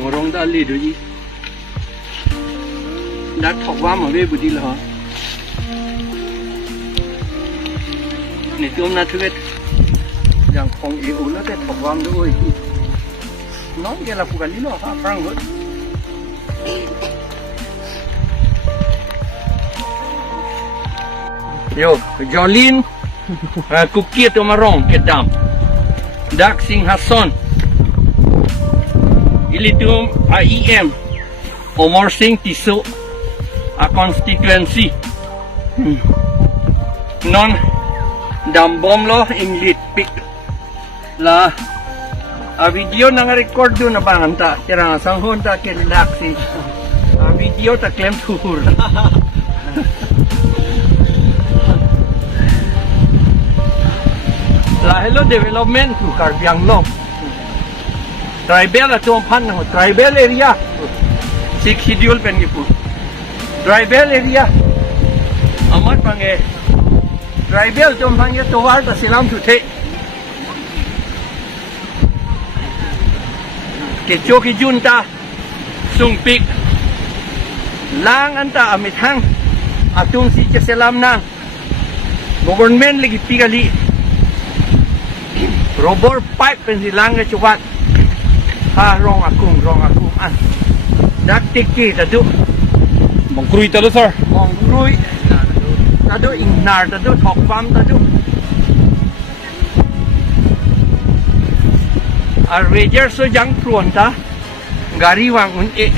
vào rong đã lì rồi gì đã thọc qua mà về bữa đi là này tôi na thuê yang không yêu nó để thọc qua rồi nói cái là bukan lý nó ha phang rồi yo Jolin kukia tu marong KEDAM dak sing hason ili tu AEM Omor Sing Tiso a constituency non dambom lo inglit pik la a video nang record do na banganta kira sanghon ta ke relaxi a video ta claim tuhur la hello development to Karbi Inglong tribal atom phan no tribal area sik schedule pen gipu tribal area amat pange tribal tom pange towar ta silam thu the ke choki junta sungpik lang anta AMETHANG atum si ke selam nang government lagi pigali robor pipe pen silang ke cubat ha rong akung an dak tiki tadu mongkrui tadu sir mongkrui tadu ingnar tadu thok pam tadu a ranger so jang pruan ta gari wang un e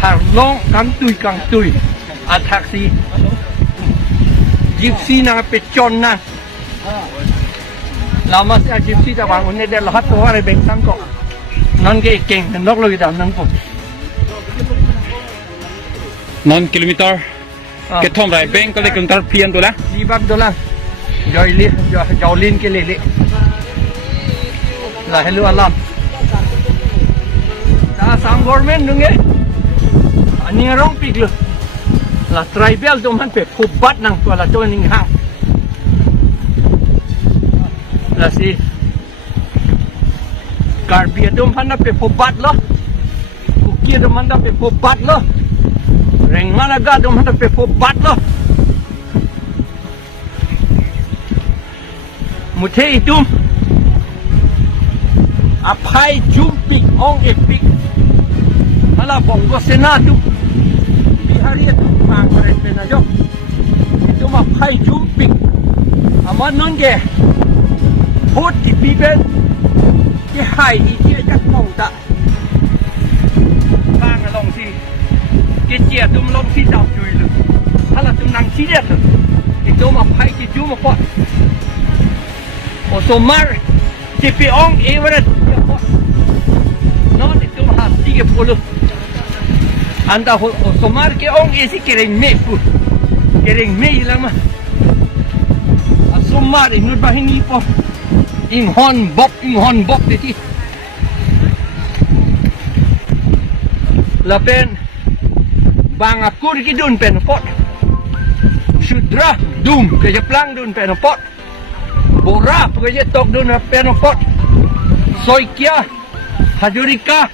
har long kang tui a taxi gypsy na pechon na lama si a gypsy ta wang un ne de lahat to are beng sang ko non ke keng nok loi dam nang ko 9 kilometer ke thom rai beng ko le kilometer pian to la di bab dolang Jolin ke lele la hello alam ta sam government nunge ani rong piglo la tribal do man pe phubat nang to la to ning hang la si Karbi dom han pe phubat lo kuki dom han pe phubat lo reng mana ga dom han pe phubat lo muthe itum apai jumpik ong epik ala bongo senatu bihari tu mang resena jo itu apai jumpik aman nonge hot di biben ki hai ni jak mong ta bang long si ki chia tum long si dau chui lu ala tum nang si det itu apai ki jum pot osomar ki pi ong everett non itu hati ke puluh anda osomar ke ong isi kering me pu kering me lama asomar inut bahini po inghon bok deti lapen bang akur ki dun pen pot sudra dum ke jeplang dun pen pot bora ke tok dun pen pot soikia Hajurika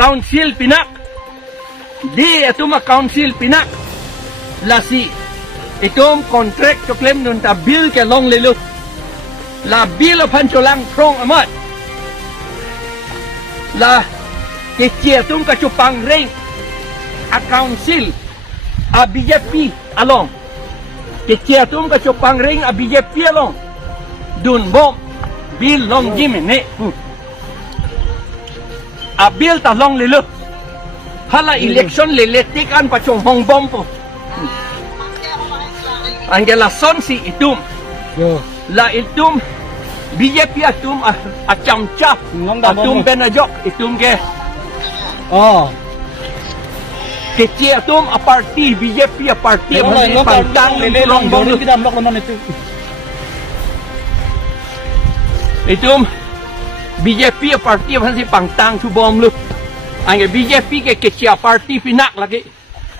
council pinak di itong council pinak lasi itong contract to claim nun ta bill ke long lelu la bill of hancholang prong amat la ke chia tung ka chupang ring a council a BJP along ke chia tung ka chupang ring a BJP along dun bom bill long jim ne a bill ta long lelu hala election leletikan pa chung hong bom po Angela son si itum la itum BJP atum acamca atum benajok itum ke kecil atum a party BJP a party pantang lelong bom itum BJP a party si pantang tu bom lu Angge BJP ke kecil party pinak lagi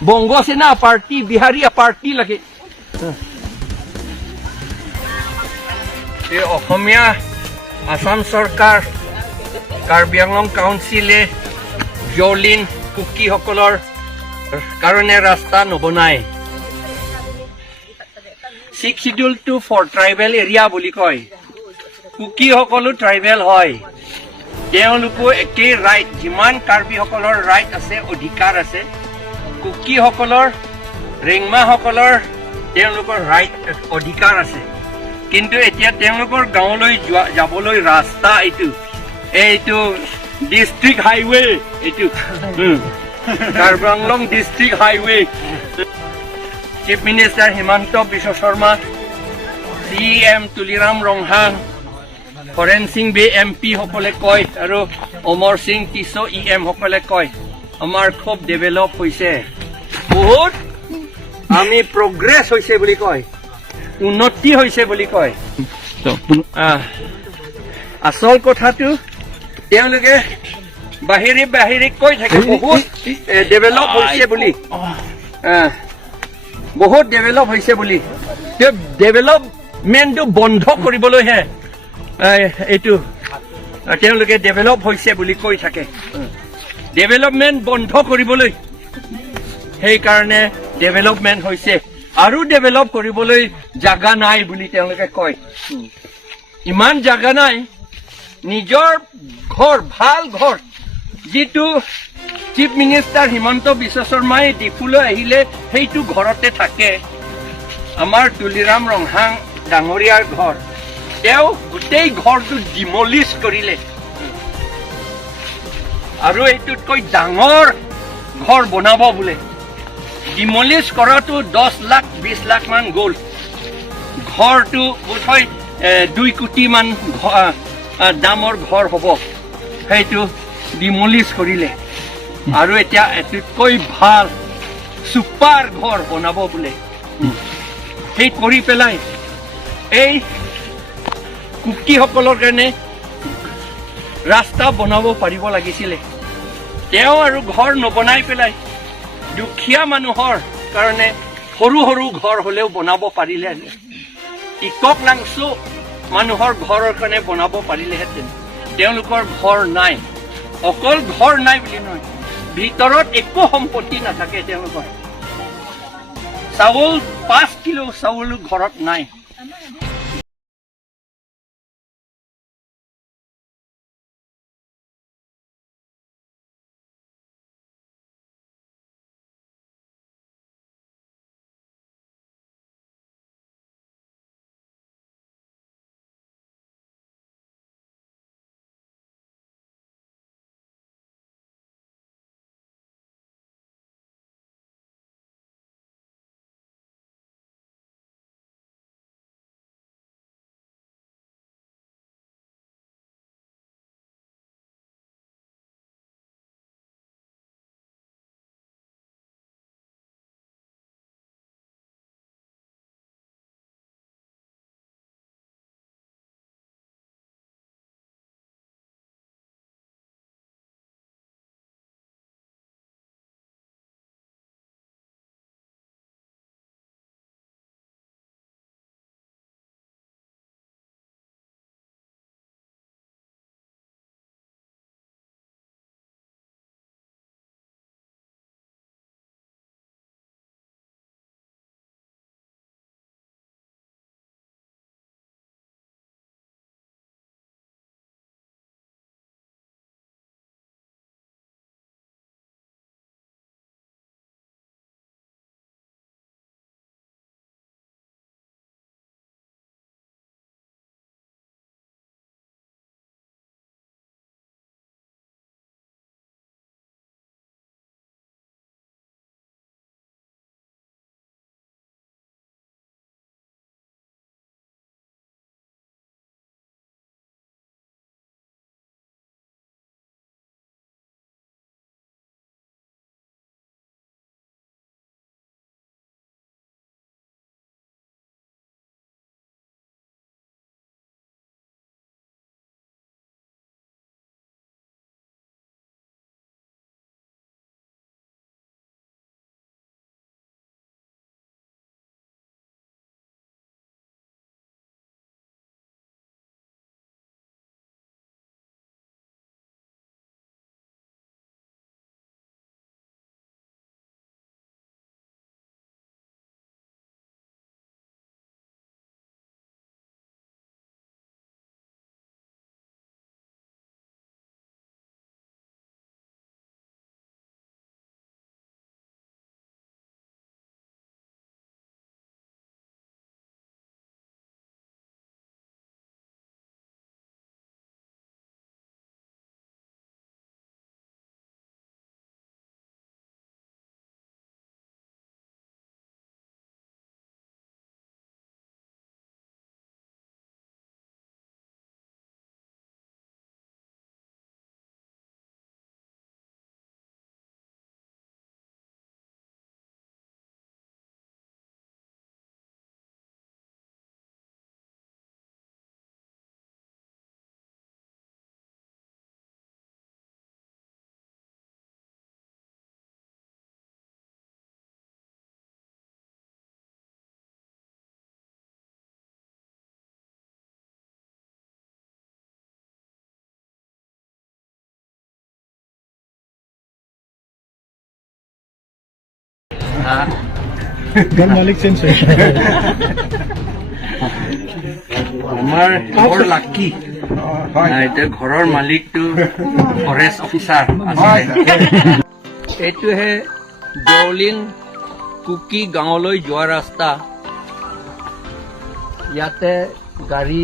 Bongo sena party Bihari a party lagi অসমীয়া আসাম চৰকাৰ কাৰ্বি আংলং কাউন্সিলে জলিন কুকিসকলৰ কাৰণে ৰাস্তা নবনায় 6 schedule to for tribal area বুলি কয় কুকিসকলো tribal হয় তেওঁলোকো একে ৰাইট যিমান কাৰ্বিসকলৰ ৰাইট আছে অধিকাৰ আছে কুকিসকলৰ ৰেংমাসকলৰ তেওঁলোকৰ ৰাইট অধিকাৰ আছে কিন্তু এতিয়া তেওঁলোকৰ গাঁৱলৈ যাবলৈ ৰাস্তা এইটো ডিস্ট্ৰিক্ট হাইৱে এইটো Karbi Anglong district highway chief minister Himanta Biswa Sarma CM Tuliram Ronghang Haren Singh Bey MP সকলে কয় আৰু অমৰ সিং টিছো EM সকলে কয় আমাৰ খুব ডেভেলপ হৈছে বহুত আমি প্ৰগ্ৰেছ হৈছে বুলি কয় উন্নতি হৈছে বুলি কয় আসল কথাটো তেওঁলোকে বাহিৰে কৈ থাকে বহুত ডেভেলপ হৈছে বুলি বহুত ডেভেলপ হৈছে বুলি ডেভেলপমেণ্টটো বন্ধ কৰিবলৈহে এইটো তেওঁলোকে ডেভেলপ হৈছে বুলি কৈ থাকে ডেভেলপমেণ্ট বন্ধ কৰিবলৈ সেইকাৰণে ডেভেলপমেণ্ট হৈছে আৰু ডেভেলপ কৰিবলৈ জাগা নাই বুলি তেওঁলোকে কয় ইমান জাগা নাই নিজৰ ঘৰ ভাল ঘৰ যেটো চিফ মিনিষ্টাৰ হিমন্ত বিশ্ব শৰ্মাই ডিফুলৈ আহিলে সেইটো ঘৰতে থাকে আমাৰ তুলিৰাম ৰংহাং ডাঙৰীয়াৰ ঘৰ তেওঁ গোটেই ঘৰটো ডিমলিছ কৰিলে আৰু এইটোতকৈ ডাঙৰ ঘৰ বনাব বোলে ডিমলিছ কৰাটো 10 লাখ 20 লাখ মান গ'ল ঘৰটো বোধহয় 2 কোটি মান দামৰ ঘৰ হ'ব সেইটো ডিমলিছ কৰিলে আৰু এতিয়া এতকৈ ভাল সুপাৰ ঘৰ বনাব বোলে সেই কৰি পেলাই এই কুকিসকলৰ কাৰণে ৰাস্তা বনাব পাৰিব লাগিছিলে তেওঁ আৰু ঘৰ নবনাই পেলাই দুখীয়া মানুহৰ কাৰণে সৰু সৰু ঘৰ হলেও বনাব পাৰিলে ইকক লাংচু মানুহৰ ঘৰৰ কাৰণে বনাব পাৰিলেহেঁতেন তেওঁলোকৰ ঘৰ নাই অকল ঘৰ নাই বুলি নহয় ভিতৰত একো সম্পত্তি নাথাকে তেওঁলোকৰ চাউল 5 কিলো চাউল ঘৰত নাই घर मालिक चेंज है আমাৰ বৰ লাকি এতিয়া ঘৰৰ মালিকটো ফৰেষ্ট অফিচাৰ এইটোহে জলিন কুকি গাঁৱলৈ যোৱা ৰাস্তা ইয়াতে গাড়ী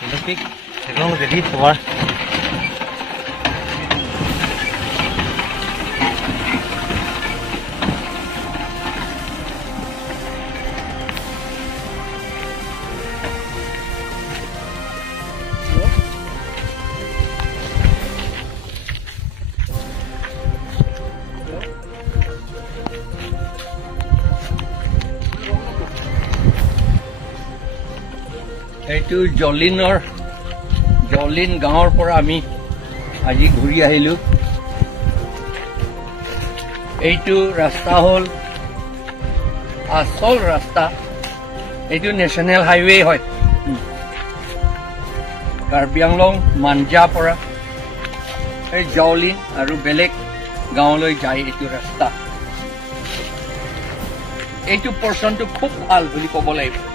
Cheolong jadi semua এইটো জলিন গাঁৱৰ পৰা আমি আজি ঘূৰি আহিলো এইটো ৰাস্তা হ'ল আচল ৰাস্তা এইটো নেশ্যনেল হাইৱে হয় কাৰ্বি আংলং মানজা পৰা এই জলিন আৰু বেলেগ গাঁৱলৈ যায় এইটো ৰাস্তা এইটো পৰ্চনটো খুব ভাল বুলি ক'ব লাগিব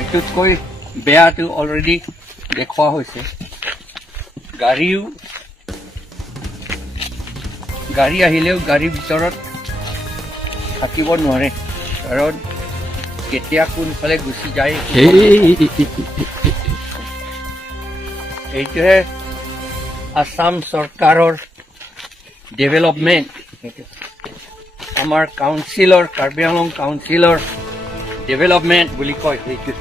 এইটোতকৈ বেয়াটো অলৰেডি দেখুওৱা হৈছে গাড়ী আহিলেও গাড়ীৰ ভিতৰত থাকিব নোৱাৰে কাৰণ কেতিয়া কোনফালে গুচি যায় এইটোহে আসাম চৰকাৰৰ ডেভেলপমেণ্ট আমাৰ কাউন্সিলৰ কাৰ্বি আংলং কাউন্সিলৰ ডেভেলপমেণ্ট বুলি কয় এইটো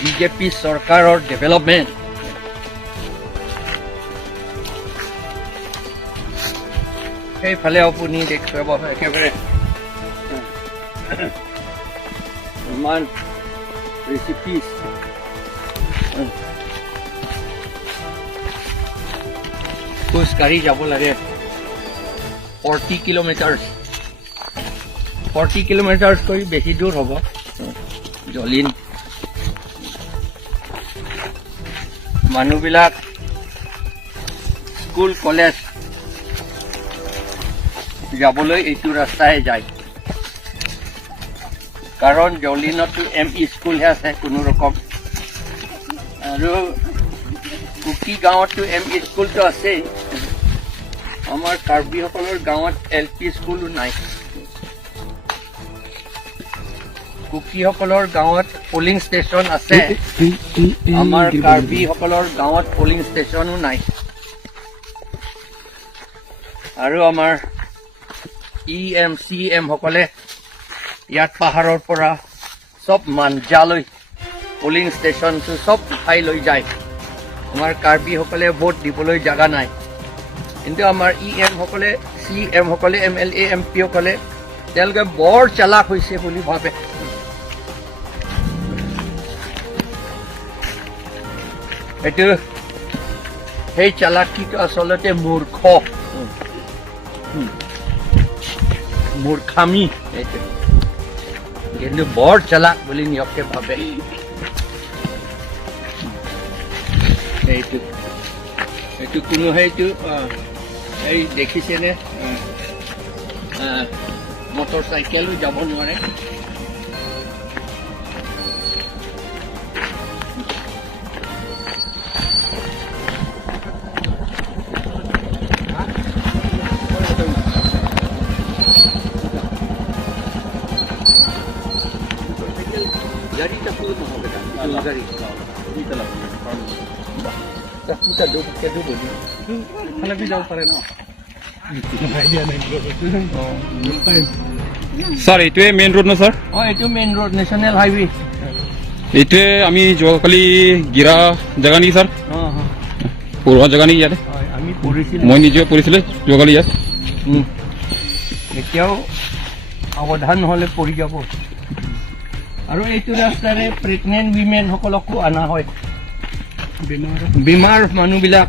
বিজেপি চৰকাৰৰ ডেভেলপমেণ্ট সেইফালে আপুনি দেখুৱাব একেবাৰে ইমান ৰেচিপিজ খোজকাঢ়ি যাব লাগে 40 কিলোমিটাৰতকৈ বেছি দূৰ হ'ব জলিন মানুহবিলাক স্কুল কলেজ যাবলৈ এইটো ৰাস্তাই যায় কাৰণ জলিনতো ME স্কুলহে আছে কোনো ৰকম আৰু কুকি গাঁৱতো ME স্কুলটো আছেই আমাৰ কাৰ্বিসকলৰ গাঁৱত LP স্কুলো নাই কুকিসকলৰ গাঁৱত পলিং ষ্টেচন আছে আমাৰ কাৰ্বিসকলৰ গাঁৱত পলিং ষ্টেচনো নাই আৰু আমাৰ EM CM সকলে ইয়াত পাহাৰৰ পৰা সব মানজালৈ পোলিং ষ্টেচন সব উঠাই লৈ যায় আমাৰ কাৰ্বিসকলে ভোট দিবলৈ জাগা নাই কিন্তু আমাৰ EM সকলে CM সকলে MLA MP সকলে তেওঁলোকে বৰ চালাক হৈছে বুলি ভাবে এইটো সেই চালাকিটো আচলতে মূৰ্খামি এইটো কিন্তু বৰ চালাক বুলি নিজকে ভাবে এইটো কোনো সেইটো এই দেখিছেনে মটৰ চাইকেলো যাব নোৱাৰে गाड़ी तक तो हो बेटा गाड़ी ये चला तक पूरा दो के दो बोली खाना भी जाओ पारे ना आइडिया नहीं স্যার এইটোৱে মেইন ৰোড ন স্যাৰ এইটো মেইন ৰোড নেশনাল হাইৱে এইটোৱে আমি যোৱাকালি গিৰা জেগা নেকি স্যাৰ পূৰ্ব জেগা নেকি ইয়াতে আমি পঢ়িছিলোঁ মই নিজে পঢ়িছিলে যোৱাকালি ইয়াত এতিয়াও সাৱধান নহ'লে পৰি যাব আৰু এইটো ৰাস্তাৰে প্ৰেগনেণ্ট উইমেন সকলকো অনা হয় বেমাৰ মানুহবিলাক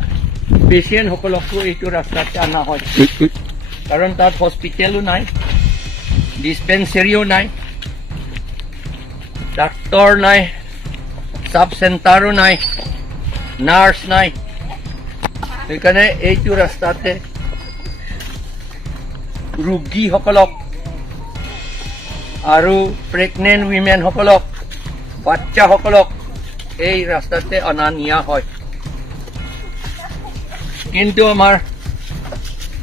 পেচিয়েণ্ট সকলকো এইটো ৰাস্তাতে অনা হয় কাৰণ তাত হস্পিটেলো নাই ডিছপেঞ্চেৰীও নাই ডাক্তৰ নাই চাব চেণ্টাৰো নাই নাৰ্ছ নাই সেইকাৰণে এইটো ৰাস্তাতে ৰোগীসকলক আৰু প্ৰেগনেণ্ট উইমেন সকলক বাচ্চাসকলক এই ৰাস্তাতে অনা নিয়া হয় কিন্তু আমাৰ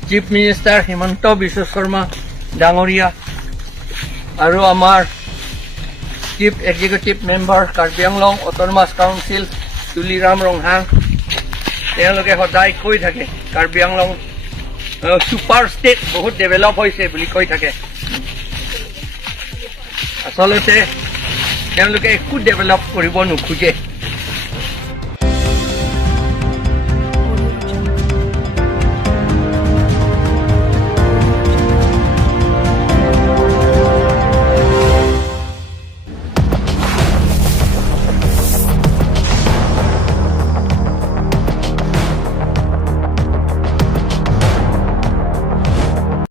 চিফ মিনিষ্টাৰ হিমন্ত বিশ্ব শৰ্মা ডাঙৰীয়া আৰু আমাৰ chief executive member Karbi Anglong autonomous council Tuliram Ronghang তেওঁলোকে সদায় কৈ থাকে কাৰ্বি আংলং ছুপাৰ ষ্টেট বহুত ডেভেলপ হৈছে বুলি কৈ থাকে আচলতে তেওঁলোকে একো ডেভেলপ কৰিব নোখোজে